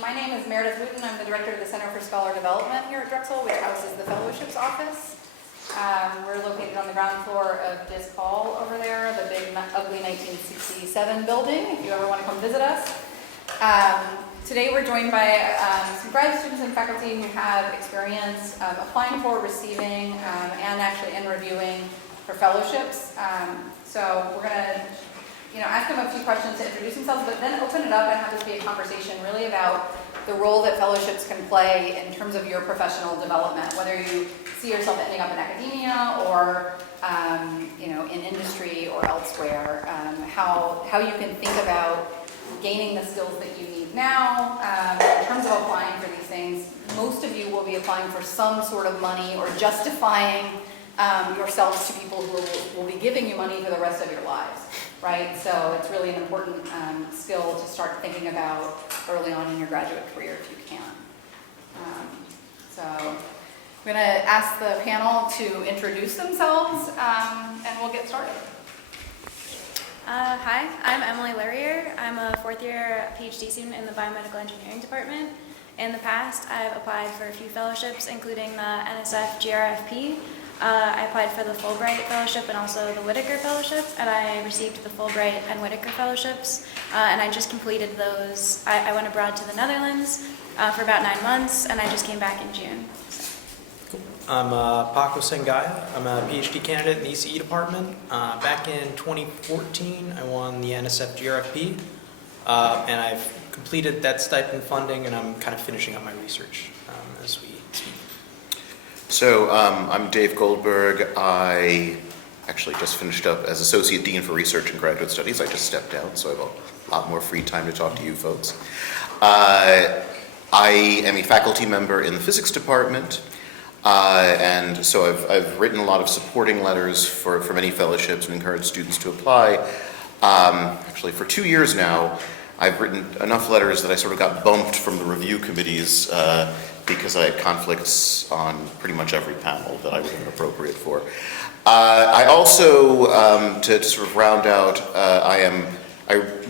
My name is Meredith Wooten. I'm the director of the Center for Scholar Development here at Drexel, which houses the fellowships office. We're located on the ground floor of Disc Hall over there, the big, ugly 1967 building, if you ever want to come visit us. Today we're joined by some grad students and faculty who have experience applying for, receiving, and actually in reviewing for fellowships. So we're going to ask them a few questions to introduce themselves, but then open it up and have this be a conversation really about the role that fellowships can play in terms of your professional development, whether you see yourself ending up in academia or in industry or elsewhere, how you can think about gaining the skills that you need now. In terms of applying for these things, most of you will be applying for some sort of money or justifying yourselves to people who will be giving you money for the rest of your lives. Right, so it's really an important skill to start thinking about early on in your graduate career if you can. So I'm going to ask the panel to introduce themselves, and we'll get started. Hi, I'm Emily Laurier. I'm a fourth-year PhD student in the Biomedical Engineering Department. In the past, I've applied for a few fellowships, including the NSF GRFP. I applied for the Fulbright Fellowship and also the Whitaker Fellowship, and I received the Fulbright and Whitaker Fellowships, and I just completed those. I went abroad to the Netherlands for about 9 months, and I just came back in June. I'm Paco Sengaya. I'm a PhD candidate in the ECE department. Back in 2014, I won the NSF GRFP, and I've completed that stipend funding, and I'm kind of finishing up my research as we speak. So I'm Dave Goldberg. I actually just finished up as Associate Dean for Research and Graduate Studies. I just stepped down, so I have a lot more free time to talk to you folks. I am a faculty member in the Physics Department, and so I've written a lot of supporting letters for many fellowships and encouraged students to apply. Actually, for 2 years now, I've written enough letters that I sort of got bumped from the review committees because I had conflicts on pretty much every panel that I wasn't appropriate for. I also, to sort of round out, I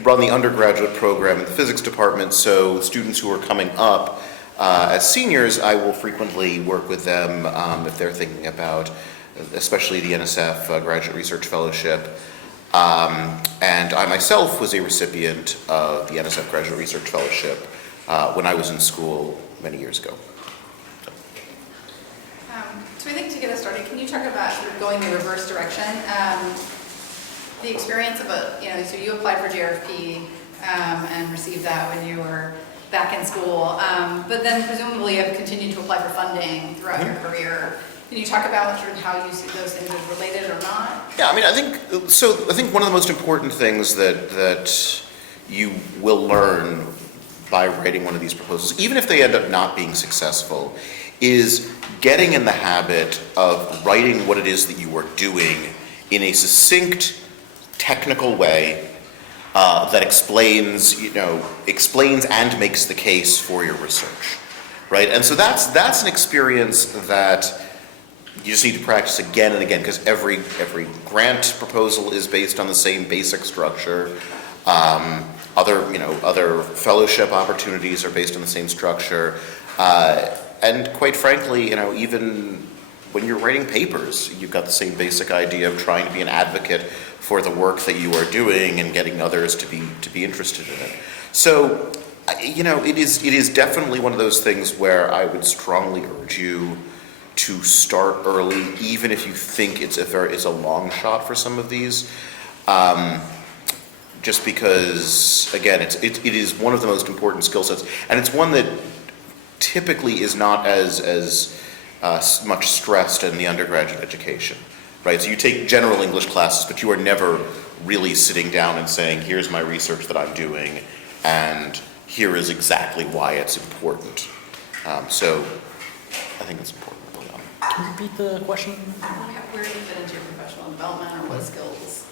run the undergraduate program in the physics department, so students who are coming up as seniors, I will frequently work with them if they're thinking about, especially the NSF Graduate Research Fellowship. And I myself was a recipient of the NSF Graduate Research Fellowship when I was in school many years ago. So I think to get us started, can you talk about sort of going the reverse direction? The experience of so you applied for GRFP and received that when you were back in school, but then presumably have continued to apply for funding throughout your career. Can you talk about sort of how you see those things as related or not? Yeah, I mean, I think one of the most important things that you will learn by writing one of these proposals, even if they end up not being successful, is getting in the habit of writing what it is that you are doing in a succinct, technical way that explains and makes the case for your research, right? And so that's an experience that you just need to practice again and again, because every grant proposal is based on the same basic structure. Other fellowship opportunities are based on the same structure. And quite frankly, even when you're writing papers, you've got the same basic idea of trying to be an advocate for the work that you are doing and getting others to be interested in it. So, it is definitely one of those things where I would strongly urge you to start early, even if you think it's a long shot for some of these. Just because, again, it is one of the most important skill sets, and it's one that typically is not as much stressed in the undergraduate education, right? So you take general English classes, but you are never really sitting down and saying, here's my research that I'm doing, and here is exactly why it's important. So I think it's important. Can you repeat the question? Where do you fit into your professional development, or what skills,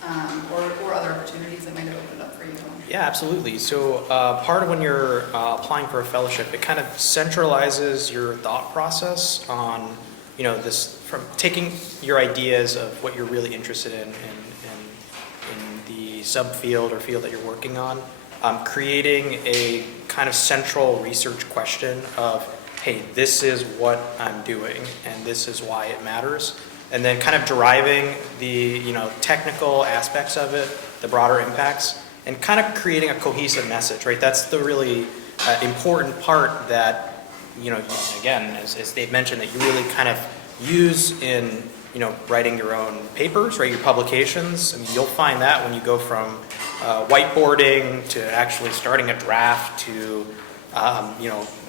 or other opportunities that might have opened up for you? Yeah, absolutely. So part of when you're applying for a fellowship, it kind of centralizes your thought process on, this, from taking your ideas of what you're really interested in the subfield or field that you're working on, creating a kind of central research question of, hey, this is what I'm doing and this is why it matters. And then kind of deriving the technical aspects of it, the broader impacts, and kind of creating a cohesive message, right? That's the really important part that, again, as Dave mentioned, that you really kind of use in, writing your own papers, right? Your publications. I mean, you'll find that when you go from whiteboarding to actually starting a draft to,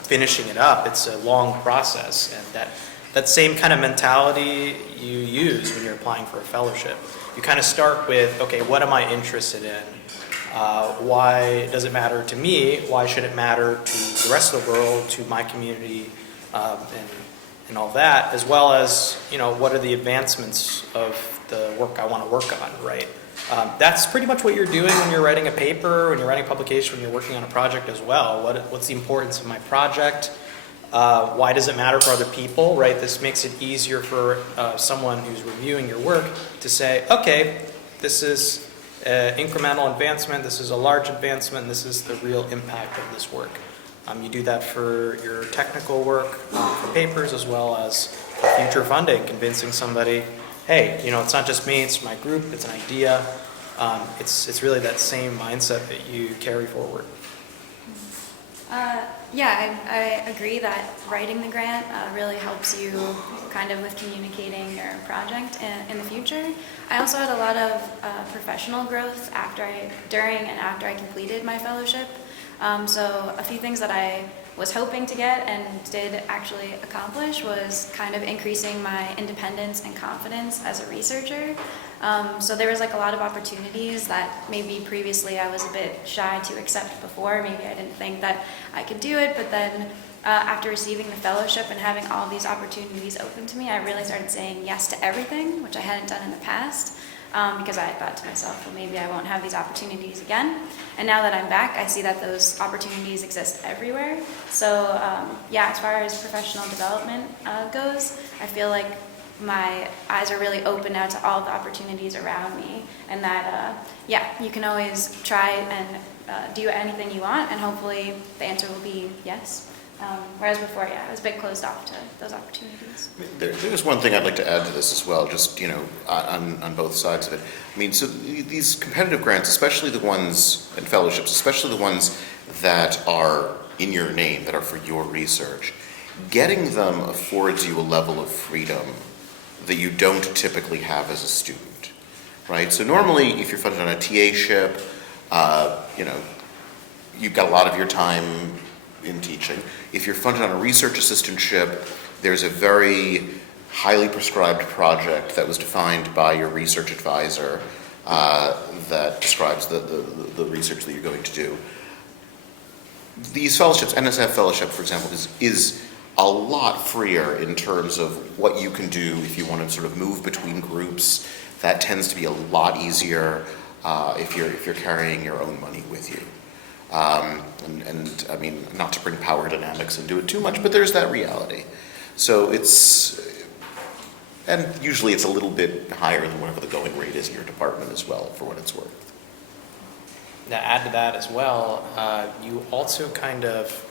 finishing it up. It's a long process, and that same kind of mentality you use when you're applying for a fellowship. You kind of start with, okay, what am I interested in? Why does it matter to me? Why should it matter to the rest of the world, to my community, and all that, as well as, what are the advancements of the work I want to work on, right? That's pretty much what you're doing when you're writing a paper, when you're writing a publication, when you're working on a project as well. What's the importance of my project? Why does it matter for other people, right? This makes it easier for someone who's reviewing your work to say, okay, this is incremental advancement, this is a large advancement, this is the real impact of this work. You do that for your technical work, for papers, as well as for future funding, convincing somebody, hey, it's not just me, it's my group, it's an idea. It's really that same mindset that you carry forward. Yeah, I agree that writing the grant really helps you kind of with communicating your project in the future. I also had a lot of professional growth during and after I completed my fellowship. So a few things that I was hoping to get and did actually accomplish was kind of increasing my independence and confidence as a researcher. So there was like a lot of opportunities that maybe previously I was a bit shy to accept before. Maybe I didn't think that I could do it, but then after receiving the fellowship and having all these opportunities open to me, I really started saying yes to everything, which I hadn't done in the past. Because I thought to myself, well, maybe I won't have these opportunities again. And now that I'm back, I see that those opportunities exist everywhere. So as far as professional development goes, I feel like my eyes are really open now to all the opportunities around me, and that, you can always try and do anything you want, and hopefully the answer will be yes. Whereas before, I was a bit closed off to those opportunities. There's one thing I'd like to add to this as well, just, on both sides of it. I mean, so these competitive grants, especially the ones, and fellowships, especially the ones that are in your name, that are for your research, getting them affords you a level of freedom that you don't typically have as a student, right? So normally, if you're funded on a TA-ship, you've got a lot of your time in teaching. If you're funded on a research assistantship, there's a very highly prescribed project that was defined by your research advisor that describes the research that you're going to do. These fellowships, NSF fellowship, for example, is a lot freer in terms of what you can do if you want to sort of move between groups. That tends to be a lot easier if you're carrying your own money with you. And I mean, not to bring power dynamics into it too much, but there's that reality. So and usually it's a little bit higher than whatever the going rate is in your department as well, for what it's worth. To add to that as well, you also kind of,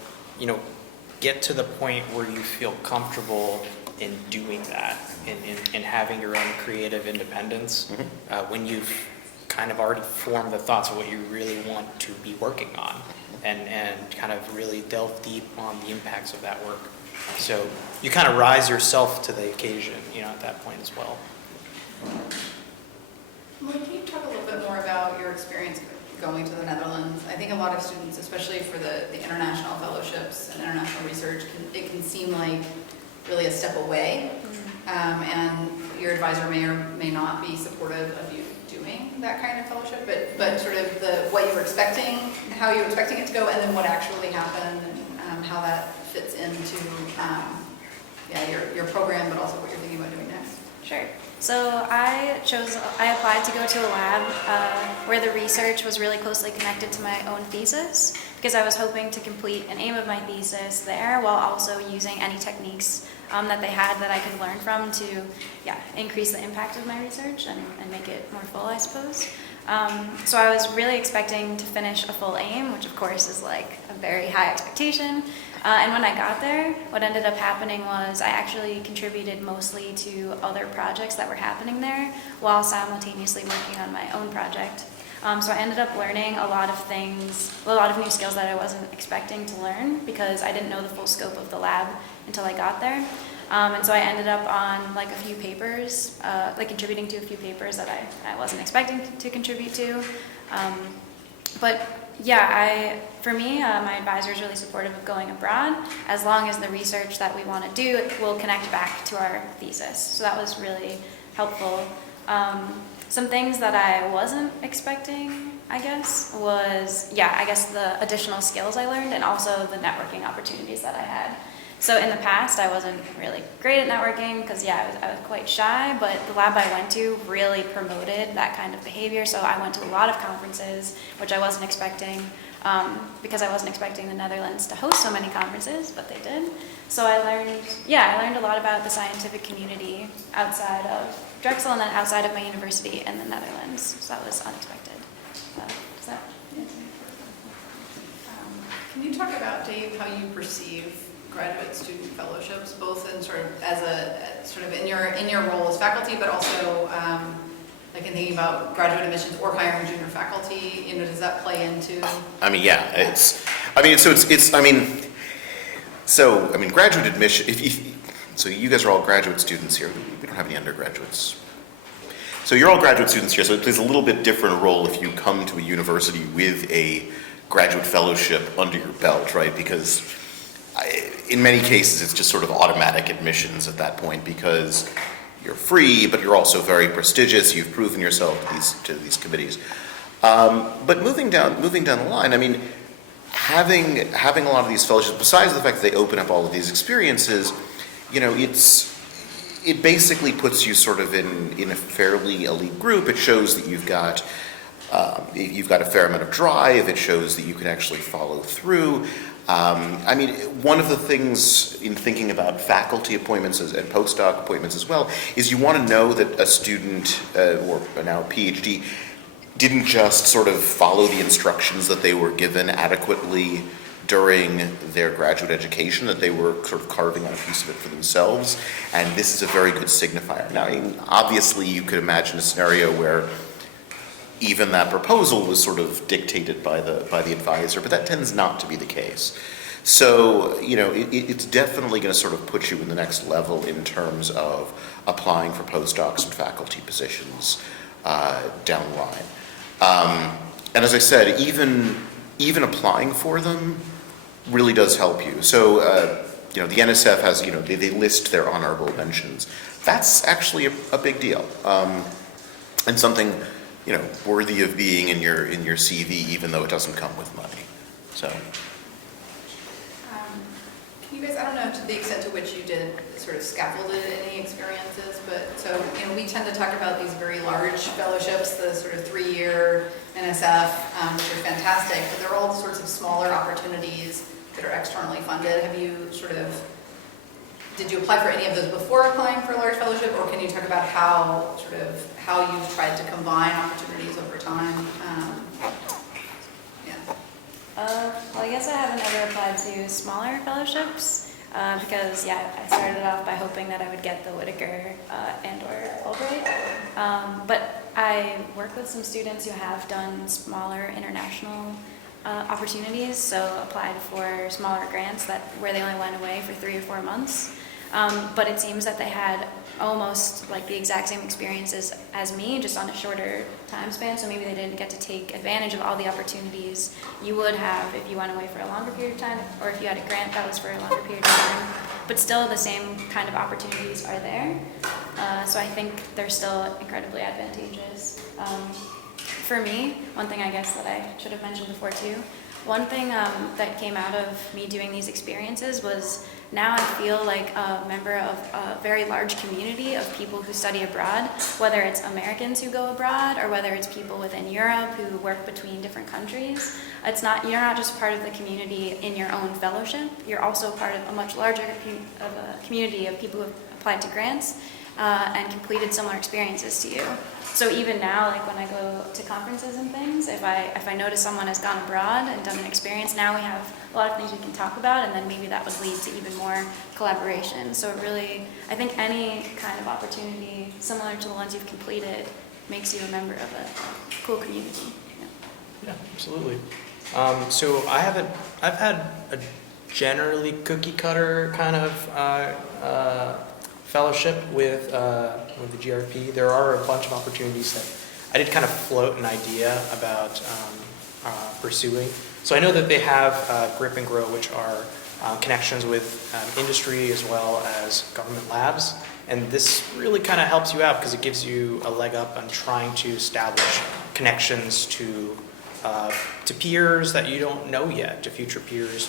get to the point where you feel comfortable in doing that, in having your own creative independence, when you've kind of already formed the thoughts of what you really want to be working on, and kind of really delve deep on the impacts of that work. So you kind of rise yourself to the occasion, at that point as well. Molly, can you talk a little bit more about your experience going to the Netherlands? I think a lot of students, especially for the international fellowships and international research, it can seem like really a step away, and your advisor may or may not be supportive of you doing that kind of fellowship, but sort of what you were expecting, how you were expecting it to go, and then what actually happened, and how that fits into your program, but also what you're thinking about doing next. Sure. So I applied to go to a lab where the research was really closely connected to my own thesis, because I was hoping to complete an aim of my thesis there while also using any techniques that they had that I could learn from to increase the impact of my research and make it more full, I suppose. So I was really expecting to finish a full AIM, which of course is like a very high expectation. And when I got there, what ended up happening was I actually contributed mostly to other projects that were happening there while simultaneously working on my own project. So I ended up learning a lot of things, a lot of new skills that I wasn't expecting to learn because I didn't know the full scope of the lab until I got there. And so I ended up on like a few papers, like contributing to a few papers that I wasn't expecting to contribute to. But yeah, for me, my advisor is really supportive of going abroad as long as the research that we want to do will connect back to our thesis. So that was really helpful. Some things that I wasn't expecting, I guess, was, I guess the additional skills I learned and also the networking opportunities that I had. So in the past, I wasn't really great at networking because, I was quite shy, but the lab I went to really promoted that kind of behavior. So I went to a lot of conferences, which I wasn't expecting because I wasn't expecting the Netherlands to host so many conferences, but they did. So I learned a lot about the scientific community outside of Drexel and then outside of my university in the Netherlands. So that was unexpected. Does that answer? Can you talk about, Dave, how you perceive graduate student fellowships, both in sort of in your role as faculty, but also like in thinking about graduate admissions or hiring junior faculty? Does that play into? Graduate admission. So you guys are all graduate students here. We don't have any undergraduates. So you're all graduate students here. So it plays a little bit different role if you come to a university with a graduate fellowship under your belt, right? Because in many cases, it's just sort of automatic admissions at that point because you're free, but you're also very prestigious. You've proven yourself to these committees. But moving down the line, having a lot of these fellowships, besides the fact that they open up all of these experiences, it basically puts you sort of in a fairly elite group. It shows that you've got a fair amount of drive. It shows that you can actually follow through. One of the things in thinking about faculty appointments and postdoc appointments as well is you want to know that a student or now a PhD didn't just sort of follow the instructions that they were given adequately during their graduate education, that they were sort of carving out a piece of it for themselves, and this is a very good signifier. Now, obviously you could imagine a scenario where even that proposal was sort of dictated by the advisor, but that tends not to be the case. So, it's definitely going to sort of put you in the next level in terms of applying for postdocs and faculty positions down the line. And as I said, even applying for them really does help you. So, the NSF has, they list their honorable mentions. That's actually a big deal, and something worthy of being in your CV, even though it doesn't come with money. So, Can you guys, I don't know to the extent to which you did sort of scaffolded any experiences, but so we tend to talk about these very large fellowships, the sort of 3-year NSF, which are fantastic, but they're all sorts of smaller opportunities that are externally funded. Did you apply for any of those before applying for a large fellowship, or can you talk about how you've tried to combine opportunities over time? Well, I guess I haven't ever applied to smaller fellowships because, I started off by hoping that I would get the Whitaker and/or Fulbright. But I work with some students who have done smaller international opportunities, so applied for smaller grants where they only went away for 3 or 4 months. But it seems that they had almost like the exact same experiences as me, just on a shorter time span, so maybe they didn't get to take advantage of all the opportunities you would have if you went away for a longer period of time, or if you had a grant that was for a longer period of time. But still, the same kind of opportunities are there. So I think they're still incredibly advantageous. For me, one thing I guess that I should have mentioned before too, one thing that came out of me doing these experiences was now I feel like a member of a very large community of people who study abroad, whether it's Americans who go abroad or whether it's people within Europe who work between different countries. You're not just part of the community in your own fellowship, you're also part of a much larger community of people who have applied to grants. and completed similar experiences to you. So even now, like when I go to conferences and things, if I notice someone has gone abroad and done an experience, now we have a lot of things we can talk about, and then maybe that would lead to even more collaboration. So it really, I think any kind of opportunity similar to the ones you've completed makes you a member of a cool community. Yeah, absolutely. So I've had a generally cookie cutter kind of fellowship with the GRP. There are a bunch of opportunities that I did kind of float an idea about pursuing. So I know that they have Grip and Grow, which are connections with industry as well as government labs. And this really kind of helps you out because it gives you a leg up on trying to establish connections to peers that you don't know yet, to future peers,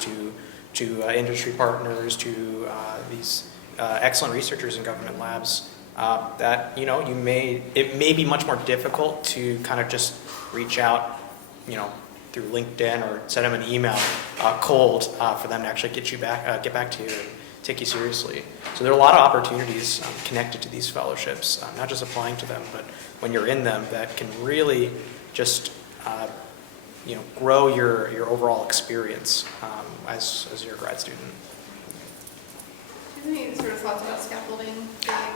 to industry partners, to these excellent researchers in government labs. That it may be much more difficult to kind of just reach out, through LinkedIn or send them an email cold for them to actually get back to you and take you seriously. So there are a lot of opportunities connected to these fellowships, not just applying to them, but when you're in them, that can really just grow your overall experience as your grad student. Do you have any sort of thoughts about scaffolding?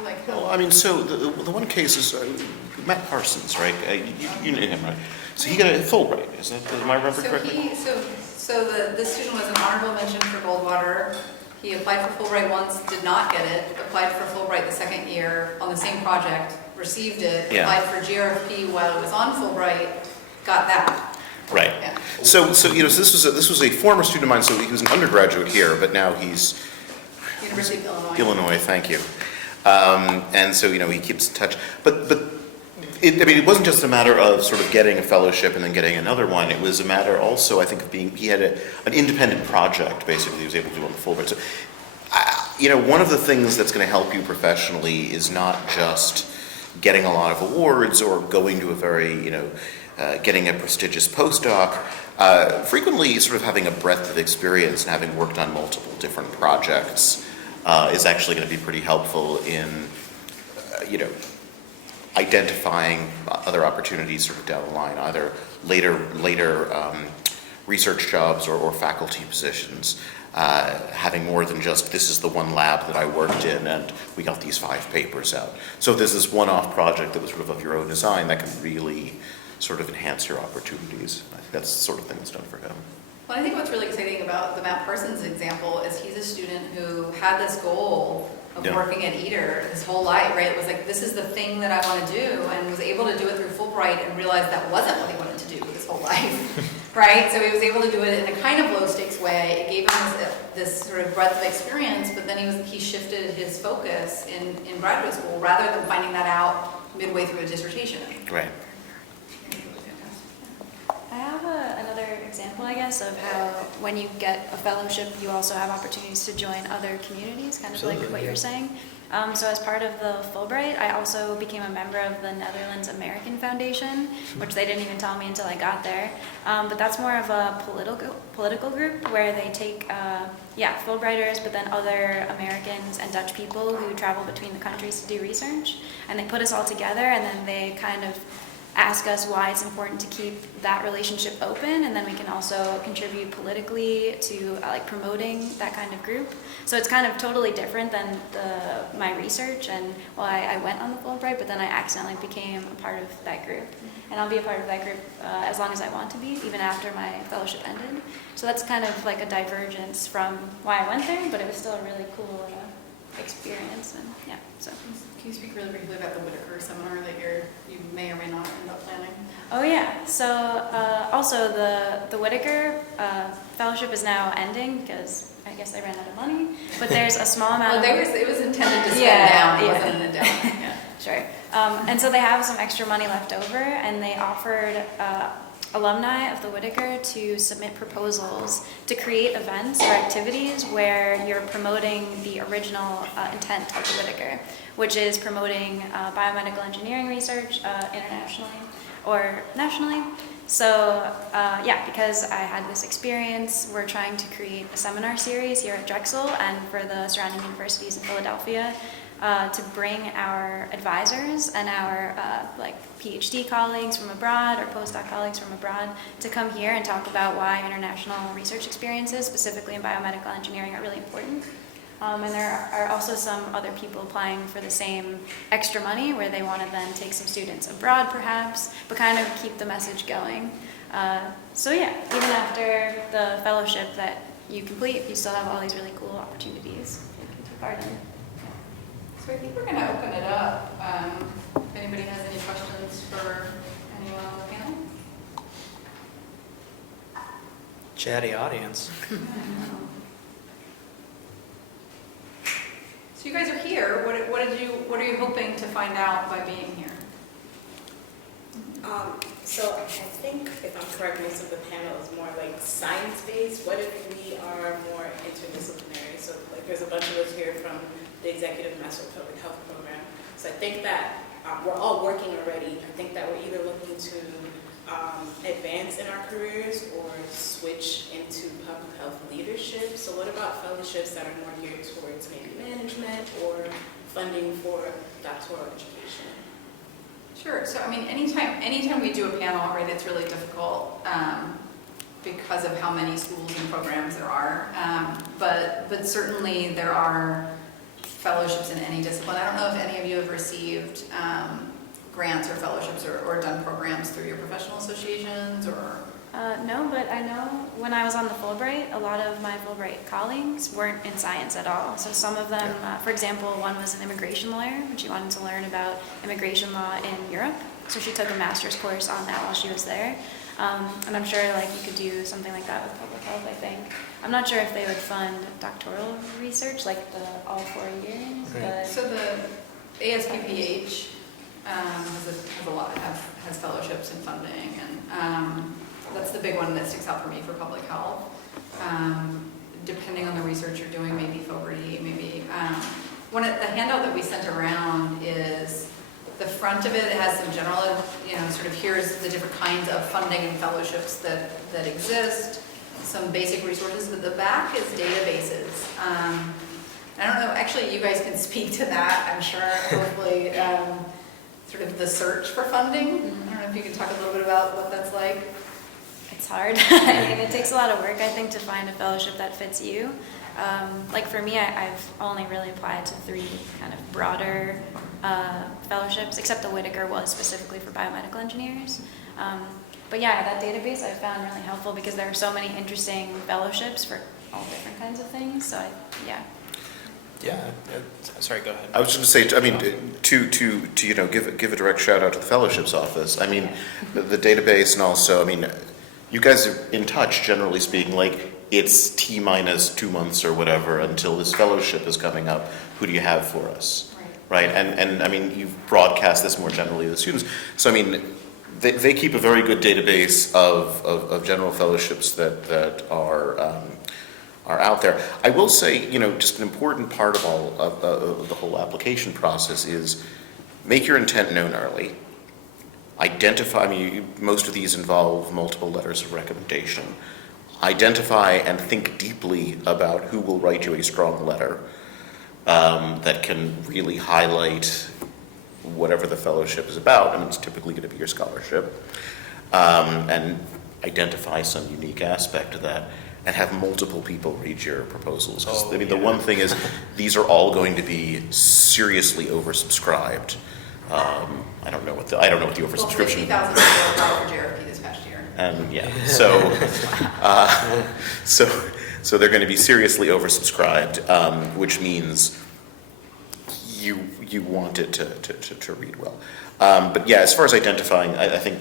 Like Well, I mean, so the one case is Matt Parsons, right? You know him, right? So he got a Fulbright, am I remembering correctly? This student was an honorable mention for Goldwater. He applied for Fulbright once, did not get it, applied for Fulbright the second year on the same project, received it, Yeah. applied for GRFP while it was on Fulbright, got that. Right. Yeah. So this was a former student of mine. So he was an undergraduate here, but now he's University of Illinois. Illinois. Thank you. And so he keeps in touch. But it wasn't just a matter of sort of getting a fellowship and then getting another one. It was a matter also, I think, of he had an independent project basically he was able to do on the Fulbright. So one of the things that's going to help you professionally is not just getting a lot of awards or going to a very getting a prestigious postdoc. Frequently, sort of having a breadth of experience and having worked on multiple different projects is actually going to be pretty helpful in, identifying other opportunities sort of down the line, either later research jobs or faculty positions. Having more than just, this is the one lab that I worked in and we got these 5 papers out. So if there's this one-off project that was sort of your own design, that can really sort of enhance your opportunities. I think that's the sort of thing that's done for him. Well, I think what's really exciting about the Matt Parsons example is he's a student who had this goal of Yeah. working at Eater his whole life, right? It was like, this is the thing that I want to do, and was able to do it through Fulbright and realized that wasn't what he wanted to do his whole life, right? So he was able to do it in a kind of low-stakes way. It gave him this sort of breadth of experience, but then he shifted his focus in graduate school rather than finding that out midway through a dissertation. Right. I have another example, I guess, of how when you get a fellowship, you also have opportunities to join other communities, kind of like Absolutely, what yeah. you're saying. So as part of the Fulbright, I also became a member of the Netherlands American Foundation, which they didn't even tell me until I got there. But that's more of a political group where they take, Fulbrighters, but then other Americans and Dutch people who travel between the countries to do research. And they put us all together, and then they kind of ask us why it's important to keep that relationship open, and then we can also contribute politically to promoting that kind of group. So it's kind of totally different than my research, and I went on the Fulbright, but then I accidentally became a part of that group. And I'll be a part of that group as long as I want to be, even after my fellowship ended. So that's kind of like a divergence from why I went there, but it was still a really cool experience, and yeah, so. Can you speak really briefly about the Whitaker seminar that you may or may not end up planning? Oh yeah, so also the Whitaker fellowship is now ending because I guess they ran out of money, but there's a small amount Well, of... it was intended to spend Yeah, down, it yeah. wasn't an endowment. Yeah. Sure. And so they have some extra money left over, and they offered alumni of the Whitaker to submit proposals to create events or activities where you're promoting the original intent of the Whitaker, which is promoting biomedical engineering research internationally or nationally. So because I had this experience, we're trying to create a seminar series here at Drexel and for the surrounding universities in Philadelphia to bring our advisors and our like PhD colleagues from abroad or postdoc colleagues from abroad to come here and talk about why international research experiences, specifically in biomedical engineering, are really important. And there are also some other people applying for the same extra money where they want to then take some students abroad perhaps, but kind of keep the message going. So yeah, even after the fellowship that you complete, you still have all these really cool opportunities you can take part in. So I think we're going to open it up. If anybody has any questions for anyone on the panel? Chatty audience. So you guys are here. What are you hoping to find out by being here? So I think, if I'm correct, most of the panel is more like science-based. What if we are more interdisciplinary? So like there's a bunch of us here from the Executive Master Public Health Program. So I think that we're all working already. I think that we're either looking to advance in our careers or switch into public health leadership. So what about fellowships that are more geared towards maybe management or funding for doctoral education? Sure. So I mean, anytime we do a panel, right, it's really difficult because of how many schools and programs there are. But certainly there are fellowships in any discipline. I don't know if any of you have received grants or fellowships or done programs through your professional associations or. No, but I know when I was on the Fulbright, a lot of my Fulbright colleagues weren't in science at all. So some of them, for example, one was an immigration lawyer, and she wanted to learn about immigration law in Europe. So she took a master's course on that while she was there. And I'm sure like you could do something like that with public health, I think. I'm not sure if they would fund doctoral research, like the all 4 years. Right. But So the ASPPH has fellowships and funding, and that's the big one that sticks out for me for public health. Depending on the research you're doing, maybe Fogarty, maybe. The handout that we sent around is the front of it has some general, sort of here's the different kinds of funding and fellowships that exist, some basic resources, but the back is databases. I don't know, actually you guys can speak to that, I'm sure, hopefully, sort of the search for funding. I don't know if you can talk a little bit about what that's like. it's hard. I mean, it takes a lot of work, I think, to find a fellowship that fits you. Like for me, I've only really applied to 3 kind of broader fellowships, except the Whitaker was specifically for biomedical engineers. But yeah, that database I found really helpful because there are so many interesting fellowships for all different kinds of things. So yeah. Yeah. Sorry, go ahead. I was just going to say, I mean, to give a direct shout out to the fellowships office. I mean, the database, and also, I mean, you guys are in touch, generally speaking, like it's T-minus 2 months or whatever until this fellowship is coming up. Who do you have for us? Right? And I mean, you've broadcast this more generally to the students. So I mean, they keep a very good database of general fellowships that are out there. I will say, just an important part of all of the whole application process is make your intent known early. Identify, most of these involve multiple letters of recommendation. Identify and think deeply about who will write you a strong letter that can really highlight whatever the fellowship is about, and it's typically going to be your scholarship, and identify some unique aspect of that, and have multiple people read your proposals. The one thing is, these are all going to be seriously oversubscribed. I don't know what the oversubscription. Well, 50,000 people applied for JRP this past year. And yeah, so they're going to be seriously oversubscribed, which means you want it to read well. But yeah, as far as identifying, I think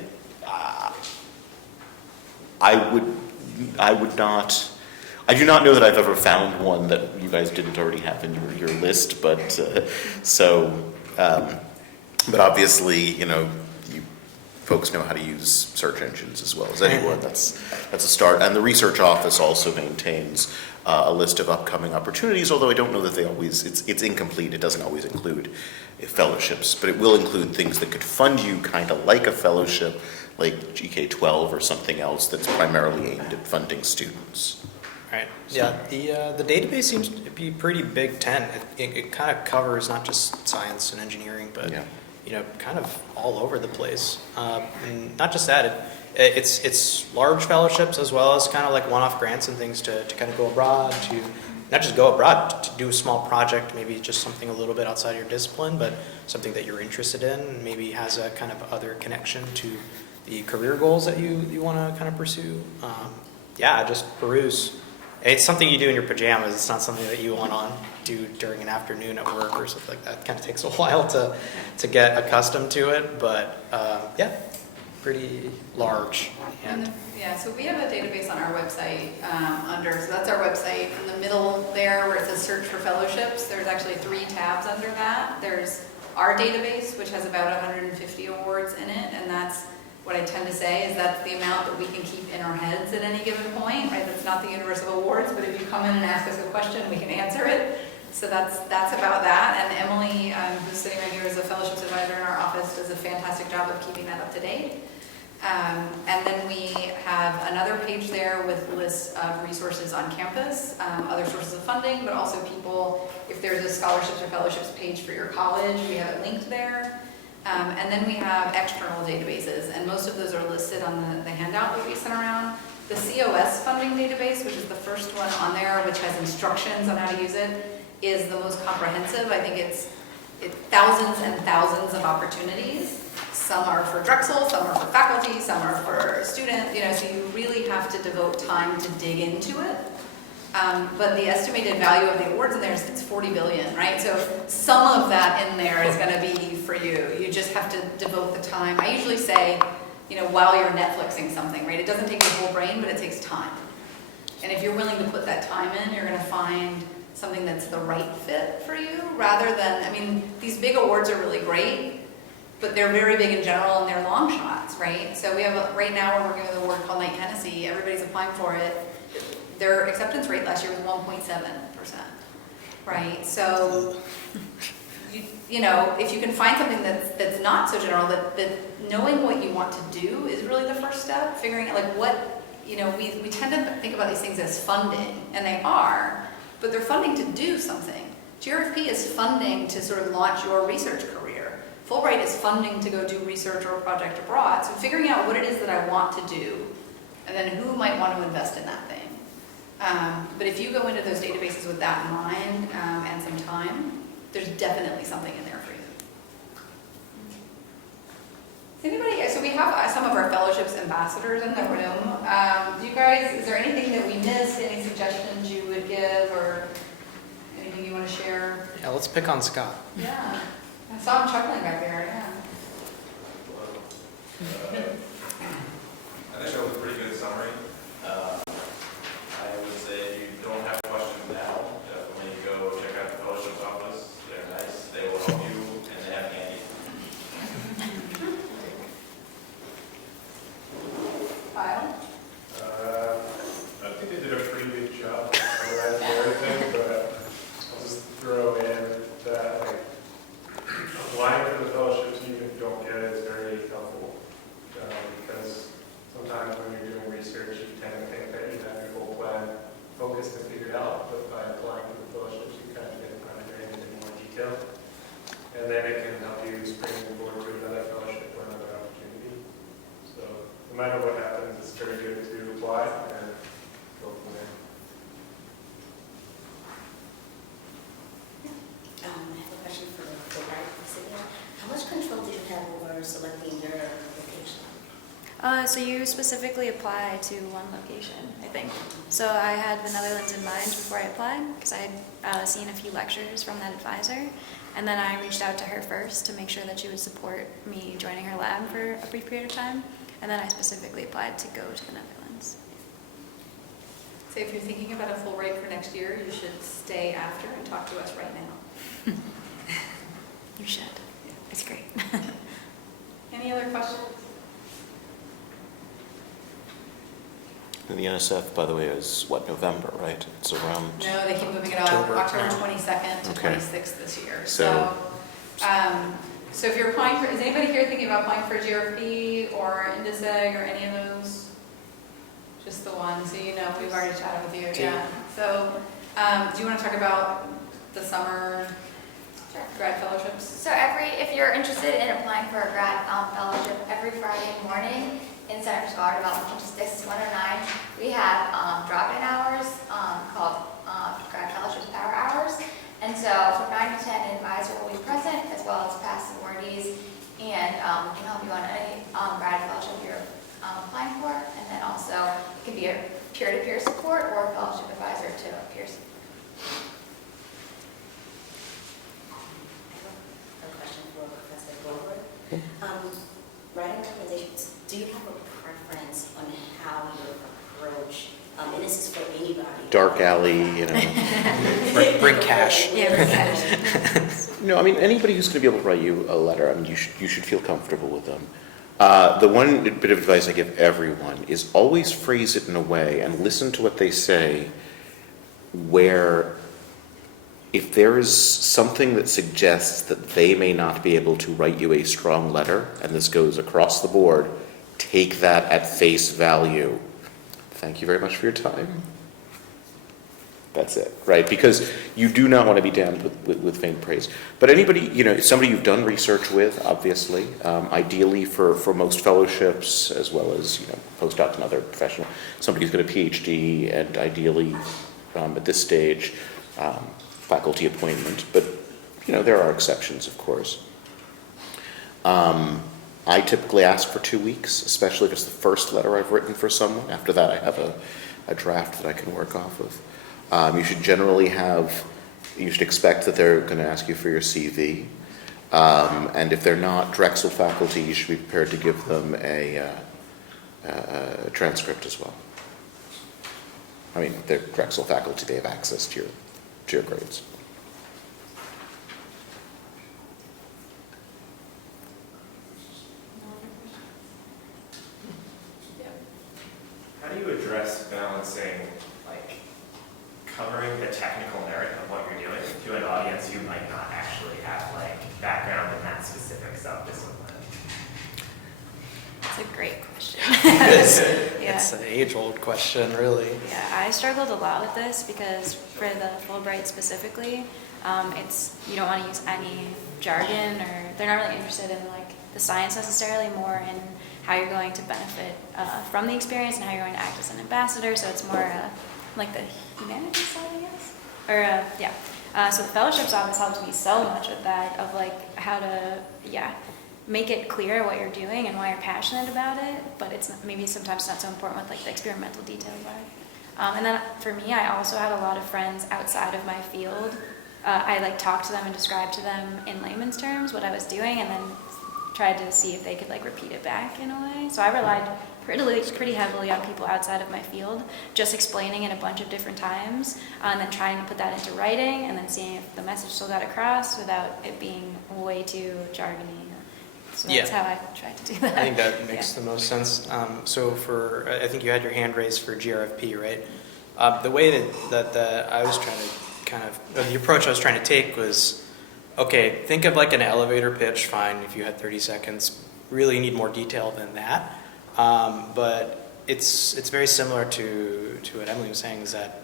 I do not know that I've ever found one that you guys didn't already have in your list, but but obviously, you folks know how to use search engines as well as anyone. That's a start. And the research office also maintains a list of upcoming opportunities, although I don't know that they always, it's incomplete. It doesn't always include fellowships, but it will include things that could fund you kind of like a fellowship, like GK12 or something else that's primarily aimed at funding students. Right. Yeah. The database seems to be pretty Big Ten. It kind of covers not just science and engineering, but Yeah. kind of all over the place. And not just that, it's large fellowships as well as kind of like one-off grants and things to kind of go abroad, to not just go abroad, to do a small project, maybe just something a little bit outside your discipline, but something that you're interested in, maybe has a kind of other connection to the career goals that you want to kind of pursue. Yeah, just peruse. It's something you do in your pajamas. It's not something that you want to do during an afternoon at work or something like that. It kind of takes a while to get accustomed to it, but yeah, pretty large. And Yeah, so we have a database on our website so that's our website. In the middle there where it says search for fellowships, there's actually 3 tabs under that. There's our database, which has about 150 awards in it, and that's what I tend to say is that's the amount that we can keep in our heads at any given point, right? That's not the universe of awards, but if you come in and ask us a question, we can answer it. So that's about that. And Emily, who's sitting right here as a fellowships advisor in our office, does a fantastic job of keeping that up to date. And then we have another page there with lists of resources on campus, other sources of funding, but also people, if there's a scholarships or fellowships page for your college, we have it linked there. And then we have external databases, and most of those are listed on the handout that we sent around. The COS funding database, which is the first one on there, which has instructions on how to use it, is the most comprehensive. I think it's thousands and thousands of opportunities. Some are for Drexel, some are for faculty, some are for students, so you really have to devote time to dig into it. But the estimated value of the awards in there is it's $40 billion, right? So some of that in there is going to be for you. You just have to devote the time. I usually say, while you're Netflixing something, right? It doesn't take your whole brain, but it takes time. And if you're willing to put that time in, you're going to find something that's the right fit for you, rather than, these big awards are really great, but they're very big in general and they're long shots, right? So we have, right now we're working with an award called Knight Hennessy. Everybody's applying for it. Their acceptance rate last year was 1.7%, right? So, if you can find something that's not so general, that knowing what you want to do is really the first step, figuring out we tend to think about these things as funding, and they are, but they're funding to do something. GRFP is funding to sort of launch your research career. Fulbright is funding to go do research or a project abroad. So figuring out what it is that I want to do, and then who might want to invest in that thing. But if you go into those databases with that in mind and some time, there's definitely something in there for you. Anybody? So we have some of our fellowships ambassadors in the room. Is there anything that we missed? Any suggestions you would give, or anything you want to share? yeah, let's pick on Scott. Yeah, I saw him chuckling back there. Yeah. I think that was a pretty good summary. I would say if you don't have questions now, definitely go check out the fellowship's office. They're nice, they will help you, and they have candy. Kyle? I think they did a pretty good job of summarizing everything, but I'll just throw in that applying for the fellowships even if you don't get it is very helpful, because sometimes when you're doing research, you tend to think that you have your whole plan focused and figured out, but by applying for the fellowships, you kind of get understanding in more detail, and then it can help you springboard to another fellowship or another opportunity. So no matter what happens, it's very good to apply and go from there. I have a question for Fulbright. How much control do you have over selecting your location? So you specifically apply to one location, I think. So I had the Netherlands in mind before I applied, because I had seen a few lectures from that advisor, and then I reached out to her first to make sure that she would support me joining her lab for a brief period of time, and then I specifically applied to go to the Netherlands. So if you're thinking about a Fulbright for next year, you should stay after and talk to us right now. You should. It's great. Any other questions? And the NSF, by the way, is November, right? It's around. No, they keep moving it up, October. October 22nd to Okay. 26th this year. So- So if you're applying for, is anybody here thinking about applying for GRP or Indiseg or any of those? Just the one, so you know, we've already chatted with you, Two. yeah. So, do you want to talk about the summer grad fellowships? So if you're interested in applying for a grad fellowship, every Friday morning in Center for Scholar Development, which is Distance 109, we have drop-in hours called grad fellowships power hours. And so from 9 to 10, an advisor will be present as well as past awardees, and we can help you on any grad fellowship you're applying for. And then also it can be a peer-to-peer support or a fellowship advisor to peers. A question for Professor Goldberg. Writing recommendations, do you have a preference on how you approach, and this is for anybody? Dark alley, you know. Bring cash. No, I mean, anybody who's going to be able to write you a letter, I mean, you should feel comfortable with them. The one bit of advice I give everyone is always phrase it in a way and listen to what they say where if there is something that suggests that they may not be able to write you a strong letter, and this goes across the board, take that at face value. Thank you very much for your time. That's it, right? Because you do not want to be damned with faint praise. But anybody, you know, somebody you've done research with, obviously, ideally for most fellowships, as well as, you know, postdocs and other professional, somebody who's got a PhD, and ideally, at this stage, faculty appointment. But, you know, there are exceptions, of course. I typically ask for 2 weeks, especially if it's the first letter I've written for someone. After that, I have a draft that I can work off of. You should expect that they're going to ask you for your CV. And if they're not Drexel faculty, you should be prepared to give them a transcript as well. I mean, if they're Drexel faculty, they have access to your grades. How do you address balancing, like, covering the technical merit of what you're doing to an audience who might not actually have, like, background in that specific subdiscipline? It's a great question. It's an age-old question, really. Yeah, I struggled a lot with this because for the Fulbright specifically, you don't want to use any jargon, or they're not really interested in like the science necessarily, more in how you're going to benefit from the experience and how you're going to act as an ambassador. So it's more like the humanities side, I guess. Or so the fellowships office helps me so much with that, of like how to make it clear what you're doing and why you're passionate about it, but it's maybe sometimes not so important with like the experimental details about it. And then for me, I also had a lot of friends outside of my field. I like talked to them and described to them in layman's terms what I was doing, and then tried to see if they could like repeat it back in a way. So I relied pretty heavily on people outside of my field, just explaining it a bunch of different times, and then trying to put that into writing, and then seeing if the message still got across without it being way too jargony. So that's how I tried to do that. I think that makes the most sense. So I think you had your hand raised for GRFP, right? The way that I was trying to the approach I was trying to take was, okay, think of like an elevator pitch, fine, if you had 30 seconds. Really need more detail than that. But it's very similar to what Emily was saying, is that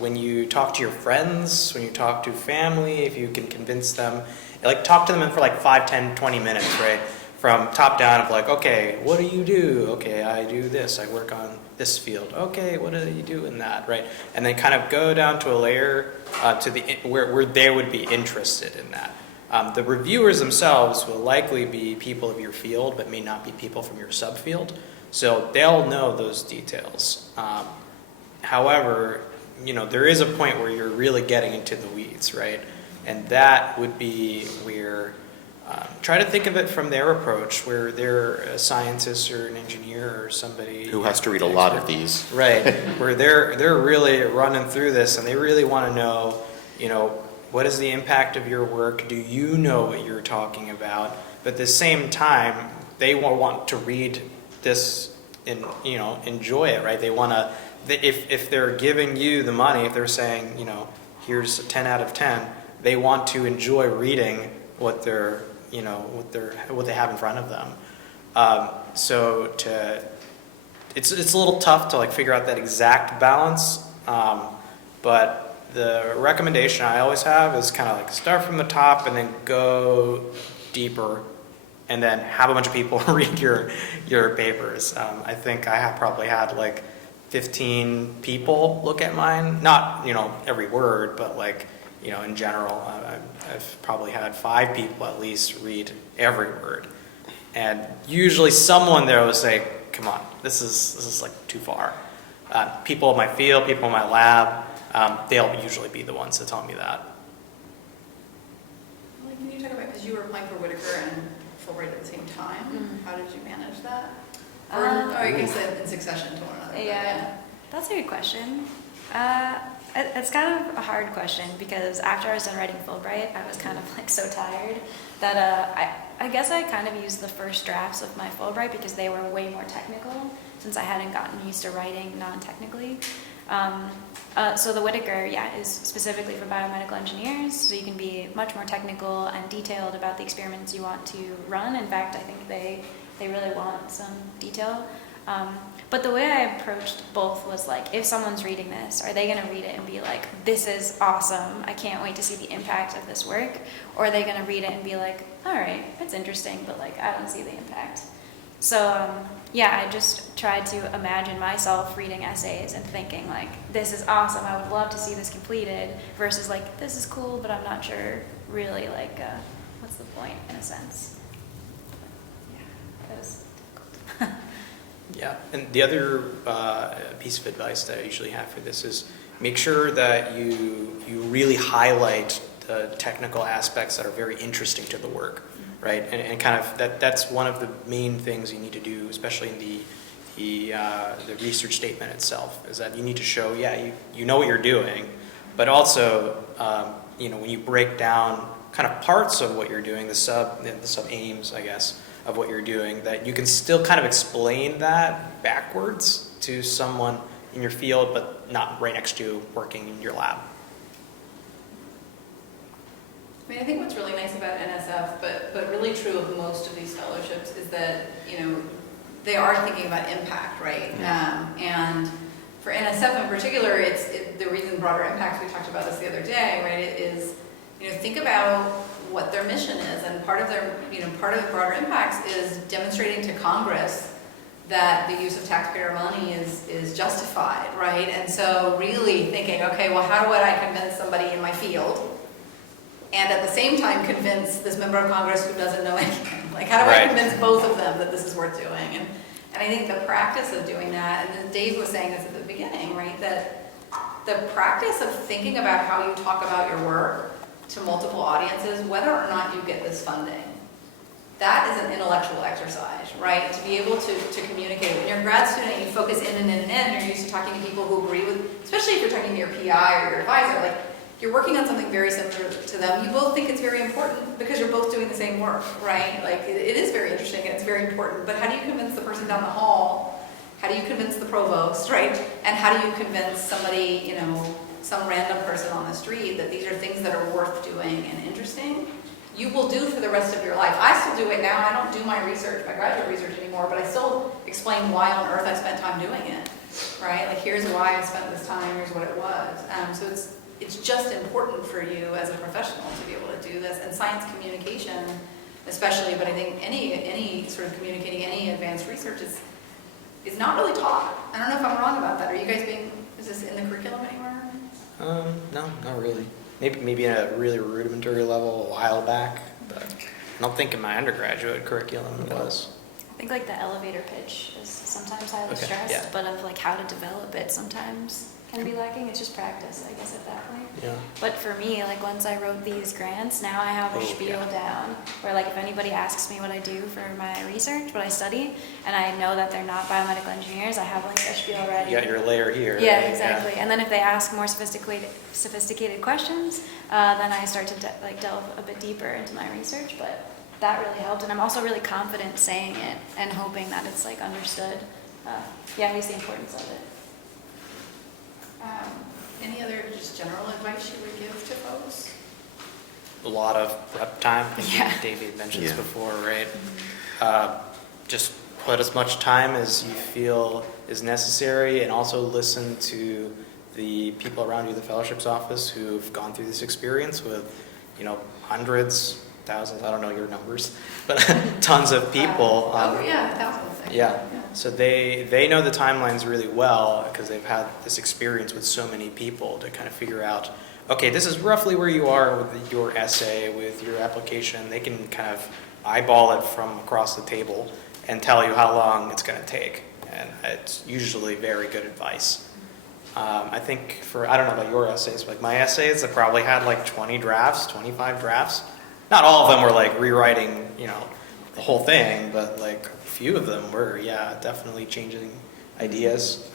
when you talk to your friends, when you talk to family, if you can convince them, like talk to them for like 5, 10, 20 minutes, right? From top down of like, okay, what do you do? Okay, I do this, I work on this field. Okay, what do you do in that, right? And then kind of go down to a layer where they would be interested in that. The reviewers themselves will likely be people of your field, but may not be people from your subfield. So they'll know those details. However, there is a point where you're really getting into the weeds, right? And that would be where, try to think of it from their approach, where they're a scientist or an engineer or somebody Who has to read a lot of these. Right, where they're really running through this, and they really want to know, what is the impact of your work? Do you know what you're talking about? But at the same time, they want to read this and, enjoy it, right? They want to, if they're giving you the money, if they're saying, here's a 10 out of 10, they want to enjoy reading what what they have in front of them. So to it's a little tough to like figure out that exact balance, but the recommendation I always have is kind of like start from the top and then go deeper, and then have a bunch of people read your papers. I think I have probably had like 15 people look at mine, not every word, but like in general. I've probably had 5 people at least read every word, and usually someone there will say, "Come on, this is like too far." People in my field, people in my lab, they'll usually be the ones that tell me that. Like, can you talk about, because you were applying for Whitaker and Fulbright at the same time, Mhm. how did you manage that? Or I guess in succession to one another. Yeah, that's a good question. It's kind of a hard question because after I was done writing Fulbright, I was kind of like so tired that I guess I kind of used the first drafts of my Fulbright because they were way more technical since I hadn't gotten used to writing non-technically. So the Whitaker, is specifically for biomedical engineers, so you can be much more technical and detailed about the experiments you want to run. In fact, I think they really want some detail. But the way I approached both was like, if someone's reading this, are they going to read it and be like, this is awesome, I can't wait to see the impact of this work? Or are they going to read it and be like, all right, it's interesting, but like, I don't see the impact. So I just tried to imagine myself reading essays and thinking like, this is awesome, I would love to see this completed, versus like, this is cool, but I'm not sure really like, what's the point in a sense. Yeah, it was difficult. Yeah, and the other piece of advice that I usually have for this is make sure that you really highlight the technical aspects that are very interesting to the work, right? And kind of that's one of the main things you need to do, especially in the research statement itself, is that you need to show, you know what you're doing, but also when you break down kind of parts of what you're doing, the sub aims, I guess, of what you're doing, that you can still kind of explain that backwards to someone in your field, but not right next to you working in your lab. I mean, I think what's really nice about NSF, but really true of most of these fellowships, is that, they are thinking about impact, right? And for NSF in particular, the reason broader impact, we talked about this the other day, right, is, think about what their mission is, and part of the broader impacts is demonstrating to Congress that the use of taxpayer money is justified, right? And so really thinking, okay, well, how would I convince somebody in my field, and at the same time convince this member of Congress who doesn't know anything? Like, how do I convince both of them that this is worth doing? And I think the practice of doing that, and then Dave was saying this at the beginning, right, that the practice of thinking about how you talk about your work to multiple audiences, whether or not you get this funding, that is an intellectual exercise, right? To be able to communicate. When you're a grad student, you focus in and in and in, you're used to talking to people who agree with, especially if you're talking to your PI or your advisor, like, you're working on something very similar to them. You both think it's very important because you're both doing the same work, right? Like, it is very interesting and it's very important, but how do you convince the person down the hall? How do you convince the provost, right? And how do you convince somebody, some random person on the street that these are things that are worth doing and interesting? You will do for the rest of your life. I still do it now. I don't do my research, my graduate research anymore, but I still explain why on earth I spent time doing it, right? Like, here's why I spent this time, here's what it was. So it's just important for you as a professional to be able to do this. And science communication, especially, but I think any sort of communicating any advanced research is not really taught. I don't know if I'm wrong about that. Are you guys is this in the curriculum anywhere? No, not really. Maybe at a really rudimentary level a while back, but I don't think in my undergraduate curriculum it was. I think like the elevator pitch is sometimes highly stressed, but of like how to develop it sometimes can be lacking. It's just practice, I guess, at that point. Yeah. But for me, like once I wrote these grants, now I have a spiel down where like if anybody asks me what I do for my research, what I study, and I know that they're not biomedical engineers, I have like a spiel ready. You got your layer here. Yeah, right? exactly. And then if they ask more sophisticated questions, then I start to delve a bit deeper into my research. But that really helped, and I'm also really confident saying it and hoping that it's like understood. At least the importance of it. Any other just general advice you would give to folks? A lot of prep time. I think Yeah. David mentioned Yeah. this before, right? Just put as much time as you feel is necessary, and also listen to the people around you, the fellowships office, who've gone through this experience with, hundreds, thousands, I don't know your numbers, but tons of people. Thousands. Yeah, so they know the timelines really well because they've had this experience with so many people to kind of figure out, okay, this is roughly where you are with your essay, with your application. They can kind of eyeball it from across the table and tell you how long it's going to take. And it's usually very good advice. I think I don't know about your essays, but my essays, I probably had like 20 drafts, 25 drafts. Not all of them were like rewriting, the whole thing, but like a few of them were, definitely changing ideas.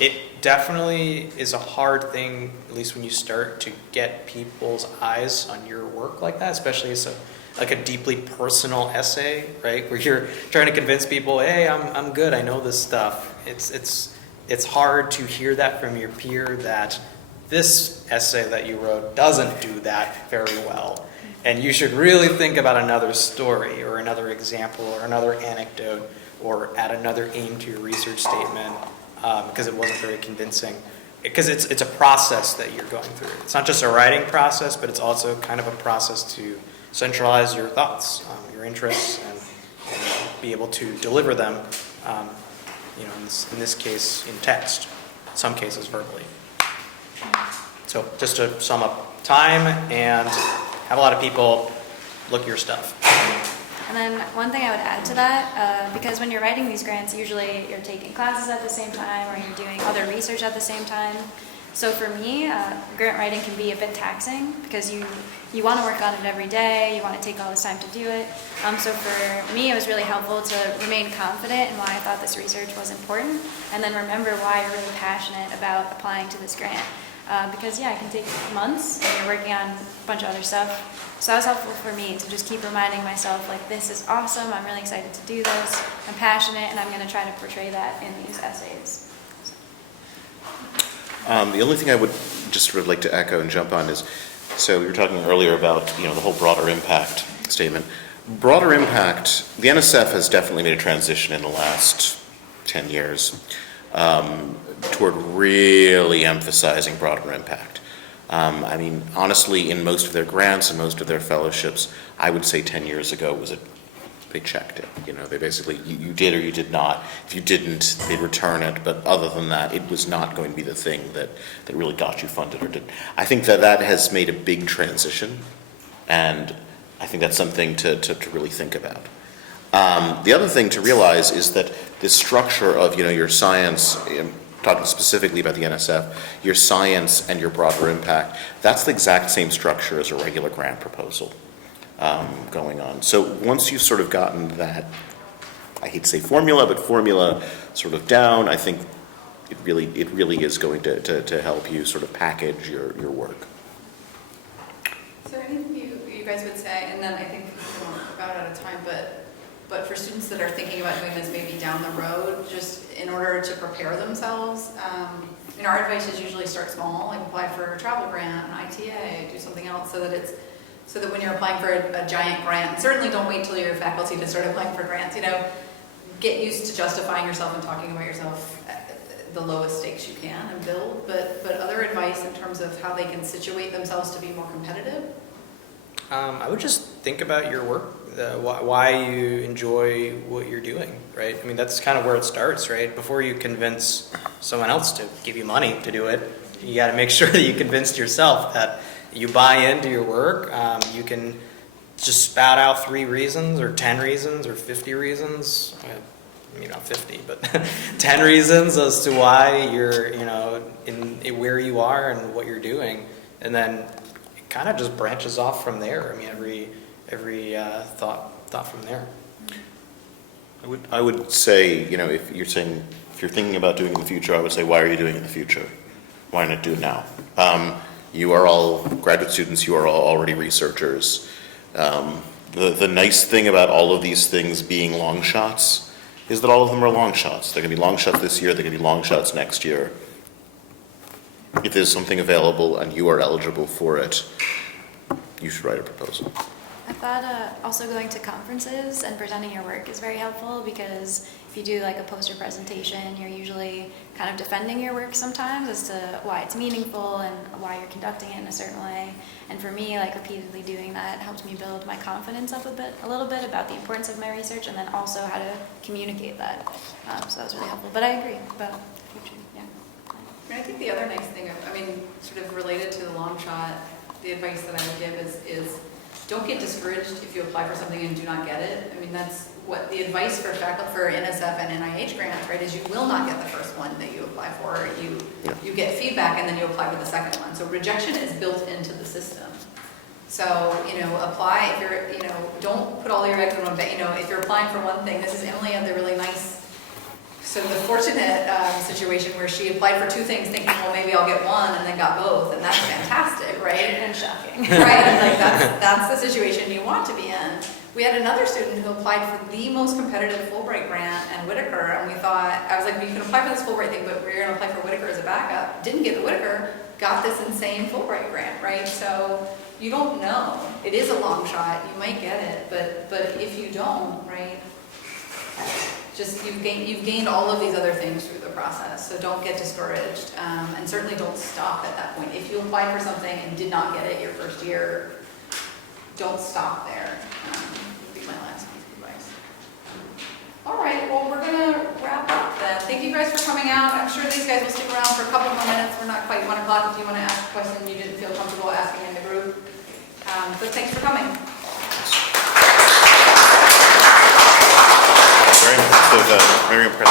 It definitely is a hard thing, at least when you start to get people's eyes on your work like that, especially as a deeply personal essay, right? Where you're trying to convince people, hey, I'm good, I know this stuff. It's hard to hear that from your peer that this essay that you wrote doesn't do that very well. And you should really think about another story or another example or another anecdote or add another aim to your research statement because it wasn't very convincing. Because it's a process that you're going through. It's not just a writing process, but it's also kind of a process to centralize your thoughts, your interests, and be able to deliver them, in this case, in text, in some cases verbally. So just to sum up, time and have a lot of people look at your stuff. And then one thing I would add to that, because when you're writing these grants, usually you're taking classes at the same time or you're doing other research at the same time. So for me, grant writing can be a bit taxing because you want to work on it every day, you want to take all this time to do it. So for me, it was really helpful to remain confident in why I thought this research was important, and then remember why you're really passionate about applying to this grant. Because it can take months and you're working on a bunch of other stuff. So that was helpful for me to just keep reminding myself, like, this is awesome, I'm really excited to do this, I'm passionate, and I'm going to try to portray that in these essays. The only thing I would just sort of like to echo and jump on is, so you were talking earlier about, the whole broader impact statement. Broader impact, the NSF has definitely made a transition in the last 10 years toward really emphasizing broader impact. Honestly, in most of their grants and most of their fellowships, I would say 10 years ago was they checked it. They basically, you did or you did not. If you didn't, they'd return it. But other than that, it was not going to be the thing that really got you funded or did. I think that has made a big transition, and I think that's something to really think about. The other thing to realize is that this structure of, your science, talking specifically about the NSF, your science and your broader impact, that's the exact same structure as a regular grant proposal going on. So once you've sort of gotten that, I hate to say formula, but formula sort of down, I think it really is going to help you sort of package your work. Is there anything you guys would say, and then I think we're about out of time, but for students that are thinking about doing this maybe down the road, just in order to prepare themselves, our advice is usually start small, like apply for a travel grant, an ITA, do something else so that when you're applying for a giant grant, certainly don't wait till you're faculty to start applying for grants, get used to justifying yourself and talking about yourself at the lowest stakes you can and build, but other advice in terms of how they can situate themselves to be more competitive? I would just think about your work, why you enjoy what you're doing, right? That's kind of where it starts, right? Before you convince someone else to give you money to do it, you got to make sure that you convinced yourself that you buy into your work. You can just spout out 3 reasons or 10 reasons or 50 reasons, maybe not 50, but 10 reasons as to why you're, in where you are and what you're doing. And then it kind of just branches off from there. Every thought from there. I would say, if you're thinking about doing it in the future, I would say, why are you doing it in the future? Why not do it now? You are all graduate students, you are all already researchers. The nice thing about all of these things being long shots is that all of them are long shots. They're going to be long shots this year, they're going to be long shots next year. If there's something available and you are eligible for it, you should write a proposal. I thought also going to conferences and presenting your work is very helpful because if you do like a poster presentation, you're usually kind of defending your work sometimes as to why it's meaningful and why you're conducting it in a certain way. And for me, like repeatedly doing that helped me build my confidence up a little bit about the importance of my research and then also how to communicate that. So that was really helpful. But I agree about the future, yeah. I mean, I think the other nice thing, I mean, sort of related to the long shot, the advice that I would give is don't get discouraged if you apply for something and do not get it. I mean, that's what the advice for faculty, for NSF and NIH grants, right, is you will not get the first one that you apply for. You get feedback and then you apply for the second one. So rejection is built into the system. So, apply if you're, don't put all your eggs in one basket. If you're applying for one thing, this is Emily had the really nice, so the fortunate situation where she applied for two things thinking, well, maybe I'll get one and then got both, and that's fantastic, right? And shocking. Right, and like that's the situation you want to be in. We had another student who applied for the most competitive Fulbright grant at Whitaker, and we thought, I was like, well, you can apply for this Fulbright thing, but we're gonna apply for Whitaker as a backup. Didn't get the Whitaker, got this insane Fulbright grant, right? So you don't know. It is a long shot, you might get it, but if you don't, right? Just you've gained all of these other things through the process, so don't get discouraged, and certainly don't stop at that point. If you applied for something and did not get it your first year, don't stop there. Would be my last piece of advice. All right, well, we're gonna wrap up then. Thank you guys for coming out. I'm sure these guys will stick around for a couple more minutes. We're not quite 1 o'clock if you want to ask a question you didn't feel comfortable asking in the group. But thanks for coming. Very impressive, very impressive.